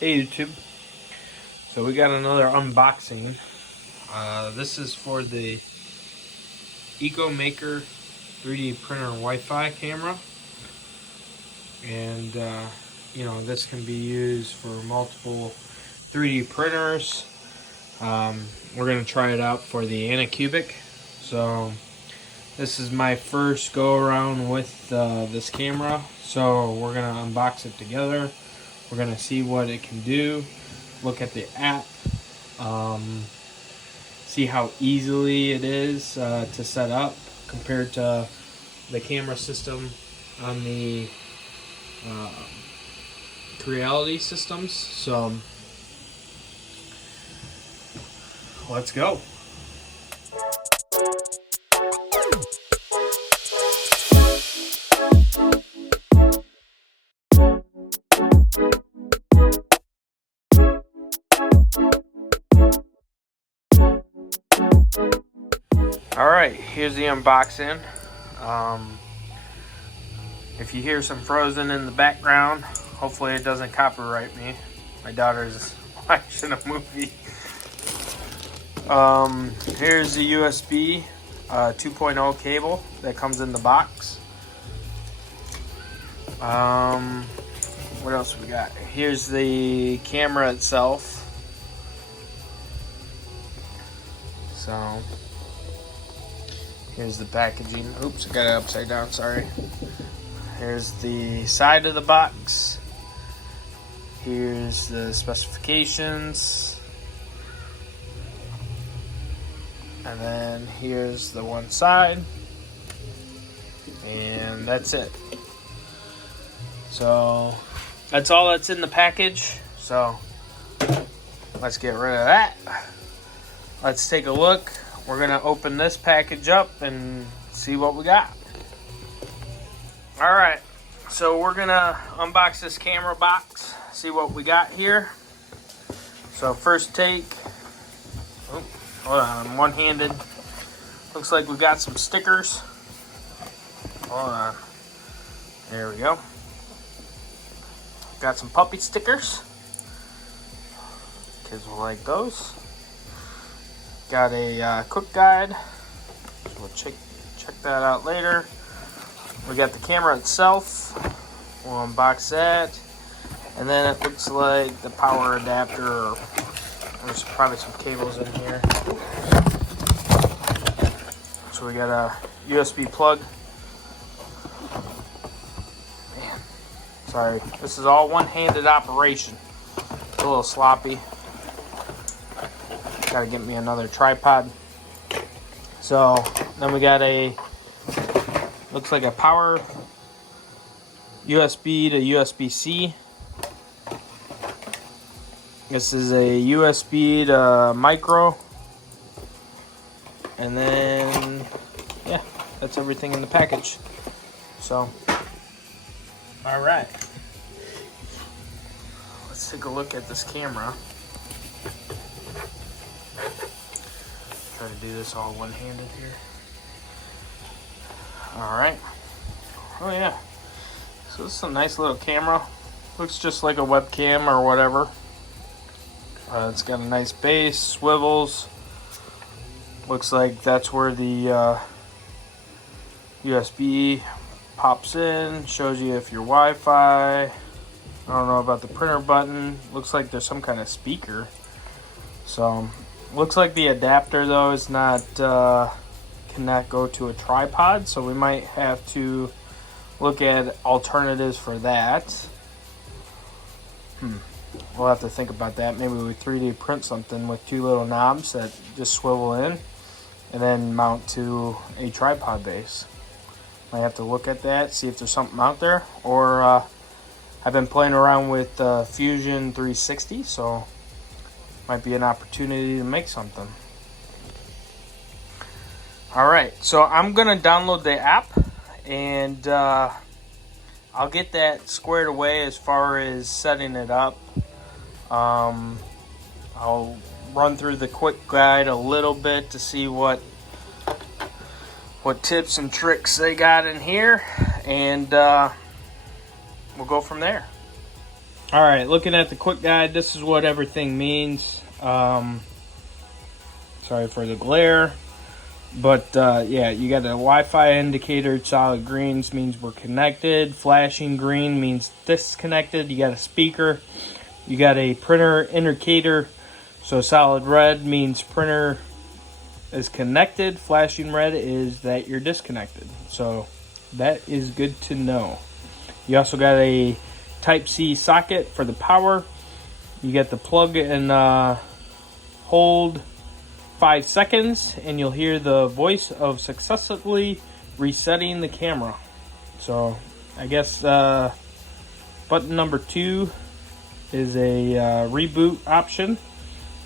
Hey YouTube, so we got another unboxing. This is for the Enomaker 3D printer Wi-Fi camera, and this can be used for multiple 3D printers. We're going to try it out for the Enomaker. So this is my first go around with this camera, so we're going to unbox it together. We're going to see what it can do, look at the app, see how easily it is to set up compared to the camera system on the Reality systems. So let's go. Alright, here's the unboxing. If you hear some Frozen in the background, hopefully it doesn't copyright me. My daughter's watching a movie. Here's the USB 2.0 cable that comes in the box. What else we got? Here's the camera itself. So here's the packaging. Oops, I got it upside down, sorry. Here's the side of the box. Here's the specifications. And then here's the one side. And that's it. So that's all that's in the package. So let's get rid of that. Let's take a look. We're gonna open this package up and see what we got. All right, so we're gonna unbox this camera box, see what we got here. So first take, hold on, one-handed. Looks like we got some stickers. Hold on, there we go. Got some puppy stickers. Kids will like those. Got a quick guide. So we'll check that out later. We got the camera itself. We'll unbox that. And then it looks like the power adapter. There's probably some cables in here. So we got a USB plug. Man, sorry. This is all one-handed operation. It's a little sloppy. Gotta get me another tripod. So then we got looks like a power USB to USB-C. This is a USB to micro. And then, yeah, that's everything in the package. So, all right. Let's take a look at this camera. Try to do this all one-handed here. Alright. Oh yeah. So this is a nice little camera. Looks just like a webcam or whatever. It's got a nice base, swivels. Looks like that's where the USB pops in. Shows you if you're Wi-Fi. I don't know about the printer button. Looks like there's some kind of speaker. So looks like the adapter though is not cannot go to a tripod, so we might have to look at alternatives for that. We'll have to think about that. Maybe we 3D print something with two little knobs that just swivel in and then mount to a tripod base. Might have to look at that, see if there's something out there. Or I've been playing around with Fusion 360, so might be an opportunity to make something. Alright, so I'm going to download the app, and I'll get that squared away as far as setting it up. I'll run through the quick guide a little bit to see what tips and tricks they got in here, and we'll go from there. All right, looking at the quick guide, this is what everything means. Sorry for the glare. But yeah, you got a Wi-Fi indicator. Solid greens means we're connected. Flashing green means disconnected. You got a speaker. You got a printer indicator. So solid red means printer is connected. Flashing red is that you're disconnected. So that is good to know. You also got a Type-C socket for the power. You got the plug and hold 5 seconds, and you'll hear the voice of successfully resetting the camera. So I guess button number 2 is a reboot option,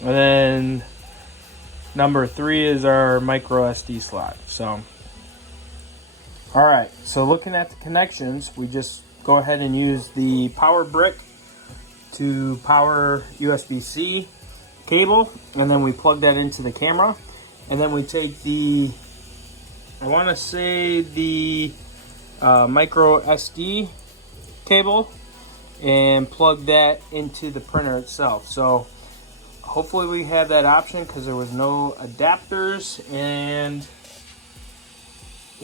and then number 3 is our micro SD slot. So alright, so looking at the connections, we just go ahead and use the power brick to power USB-C cable, and then we plug that into the camera, and then we take the, I want to say the micro SD cable and plug that into the printer itself. So hopefully we have that option, because there was no adapters, and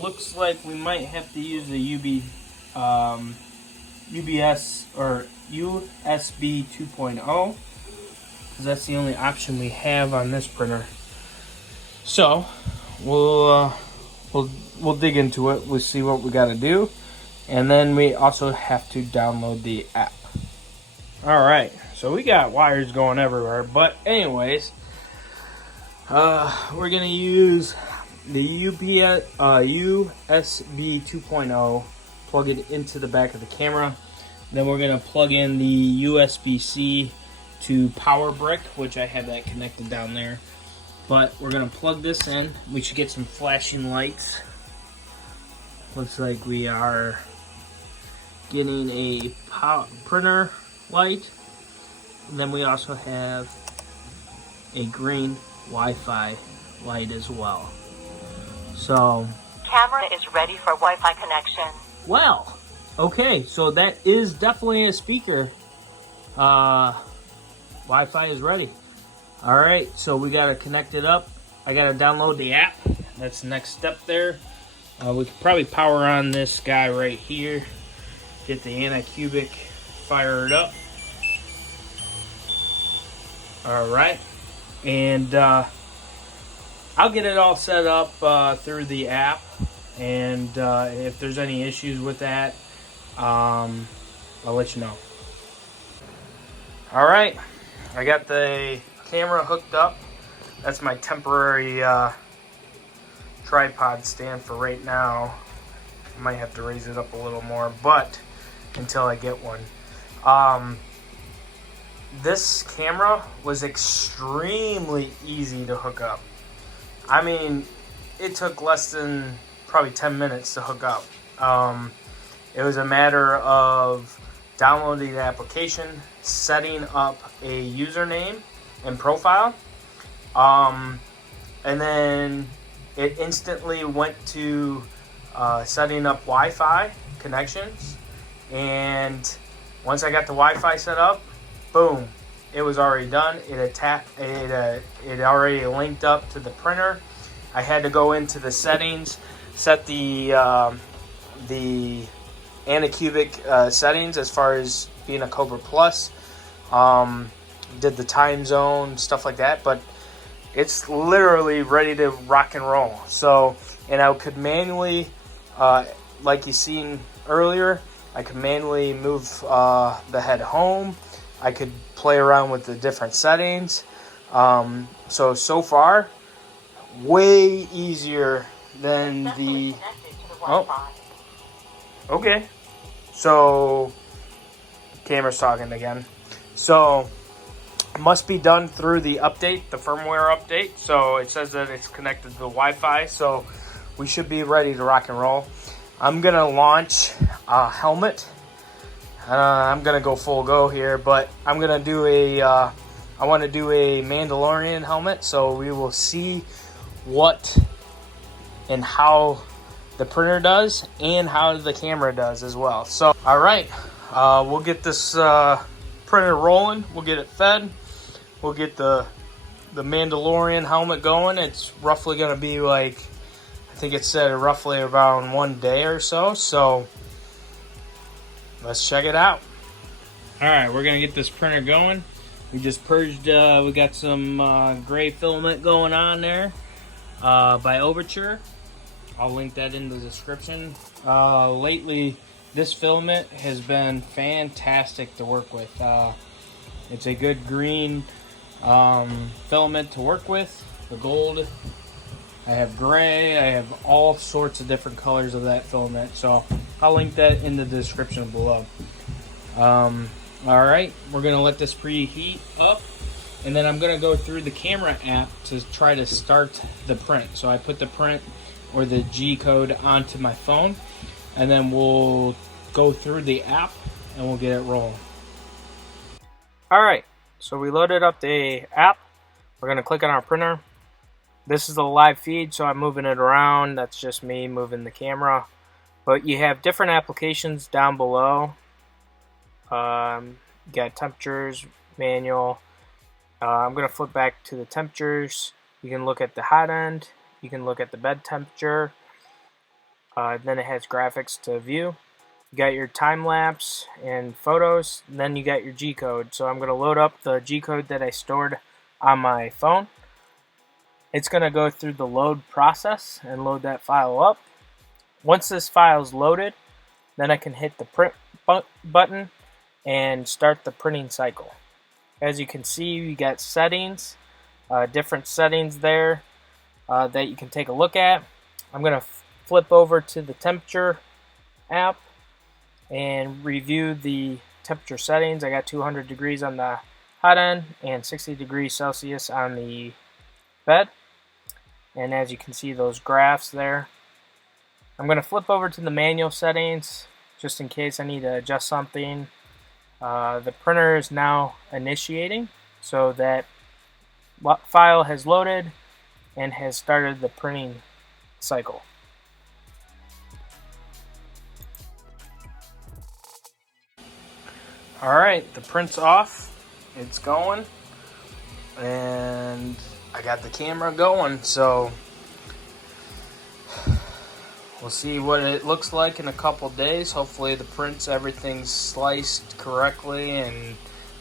looks like we might have to use the UBS or USB 2.0, because that's the only option we have on this printer. So we'll dig into it. We'll see what we got to do, and then we also have to download the app. All right, so we got wires going everywhere, but anyways, we're gonna use the USB 2.0, plug it into the back of the camera. Then we're gonna plug in the USB-C to power brick, which I have that connected down there. But we're gonna plug this in. We should get some flashing lights. Looks like we are getting a printer light. And then we also have a green Wi-Fi light as well. So camera is ready for Wi-Fi connection. Well, okay, so that is definitely a speaker. Wi-Fi is ready. All right, so we gotta connect it up. I gotta download the app. That's the next step there. We could probably power on this guy right here. Get the Enomaker fired up. All right, and I'll get it all set up through the app. And if there's any issues with that, I'll let you know. All right, I got the camera hooked up. That's my temporary tripod stand for right now. I might have to raise it up a little more, but until I get one. This camera was extremely easy to hook up. I mean, it took less than probably 10 minutes to hook up. It was a matter of downloading the application, setting up a username and profile, and then it instantly went to setting up Wi-Fi connections. And once I got the Wi-Fi set up, boom, it was already done. It already linked up to the printer. I had to go into the settings, set the Enomaker settings as far as being a Cobra Plus. Did the time zone, stuff like that, but it's literally ready to rock and roll. So, and I could manually, like you seen earlier, I could manually move the head home. I could play around with the different settings. So far, way easier than the... Oh, okay. So, camera's talking again. So, must be done through the update, the firmware update. So, it says that it's connected to the Wi-Fi. So, we should be ready to rock and roll. I'm going to launch a helmet. I'm going to go full go here, but I'm going to do I want to do a Mandalorian helmet. So, we will see what and how the printer does and how the camera does as well. So, all right, we'll get this printer rolling. We'll get it fed. We'll get the Mandalorian helmet going. It's roughly going to be like, I think it said roughly around 1 day or so. So let's check it out. All right, we're going to get this printer going. We just purged, we got some gray filament going on there by Overture. I'll link that in the description. Lately, this filament has been fantastic to work with. It's a good green filament to work with. The gold, I have gray, I have all sorts of different colors of that filament. So I'll link that in the description below. Alright, we're going to let this preheat up, and then I'm going to go through the camera app to try to start the print. So I put the print or the G code onto my phone, and then we'll go through the app and we'll get it rolling. Alright, so we loaded up the app. We're going to click on our printer. This is the live feed, so I'm moving it around. That's just me moving the camera. But you have different applications down below. You got temperatures, manual. I'm going to flip back to the temperatures. You can look at the hot end. You can look at the bed temperature. Then it has graphics to view. You got your time lapse and photos. And then you got your G code. So I'm going to load up the G code that I stored on my phone. It's going to go through the load process and load that file up. Once this file is loaded, then I can hit the print button and start the printing cycle. As you can see, you got settings, different settings there that you can take a look at. I'm going to flip over to the temperature app and review the temperature settings. I got 200 degrees on the hot end and 60 degrees Celsius on the bed. And as you can see, those graphs there. I'm going to flip over to the manual settings just in case I need to adjust something. The printer is now initiating, so that file has loaded and has started the printing cycle. Alright, the print's off, it's going, and I got the camera going, so we'll see what it looks like in a couple days. Hopefully the prints, everything's sliced correctly and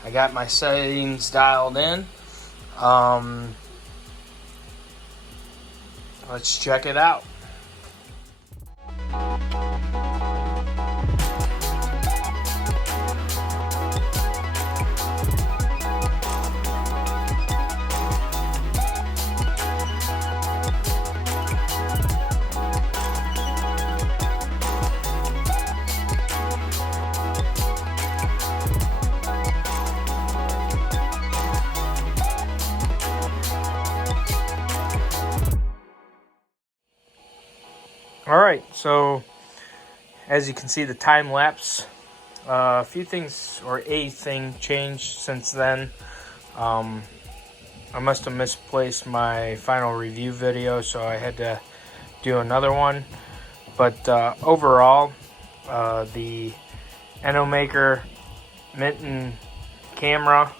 I got my settings dialed in. Let's check it out. Alright, so as you can see, the time lapse, a few things, or a thing changed since then. I must have misplaced my final review video, so I had to do another one. But overall, the Enomaker Minton camera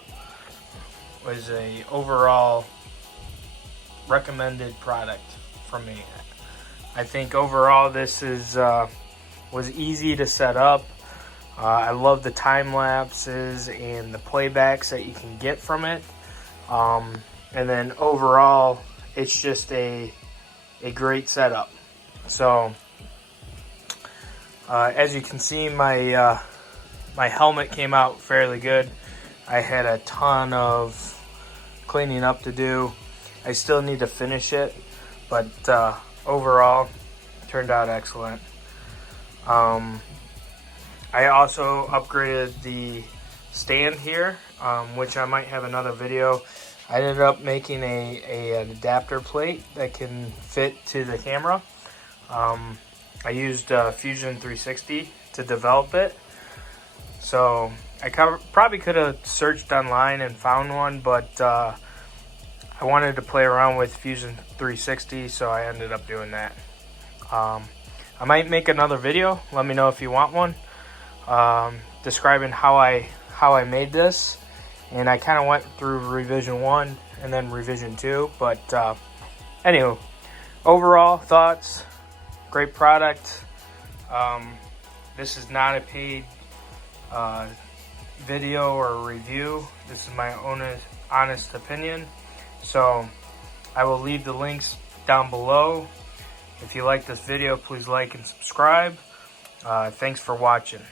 was a overall recommended product from me. I think overall this is was easy to set up. I love the time lapses and the playbacks that you can get from it. And then overall, it's just a great setup. So as you can see, my my helmet came out fairly good. I had a ton of cleaning up to do. I still need to finish it, but overall, turned out excellent. I also upgraded the stand here, which I might have another video. I ended up making an adapter plate that can fit to the camera. I used Fusion 360 to develop it. So I probably could have searched online and found one, but I wanted to play around with Fusion 360, so I ended up doing that. I might make another video. Let me know if you want one, describing how how I made this, and I kind of went through revision 1 and then revision 2, but anywho, overall thoughts, great product. This is not a paid video or review. This is my own honest opinion. So I will leave the links down below. If you like this video, please like and subscribe. Thanks for watching.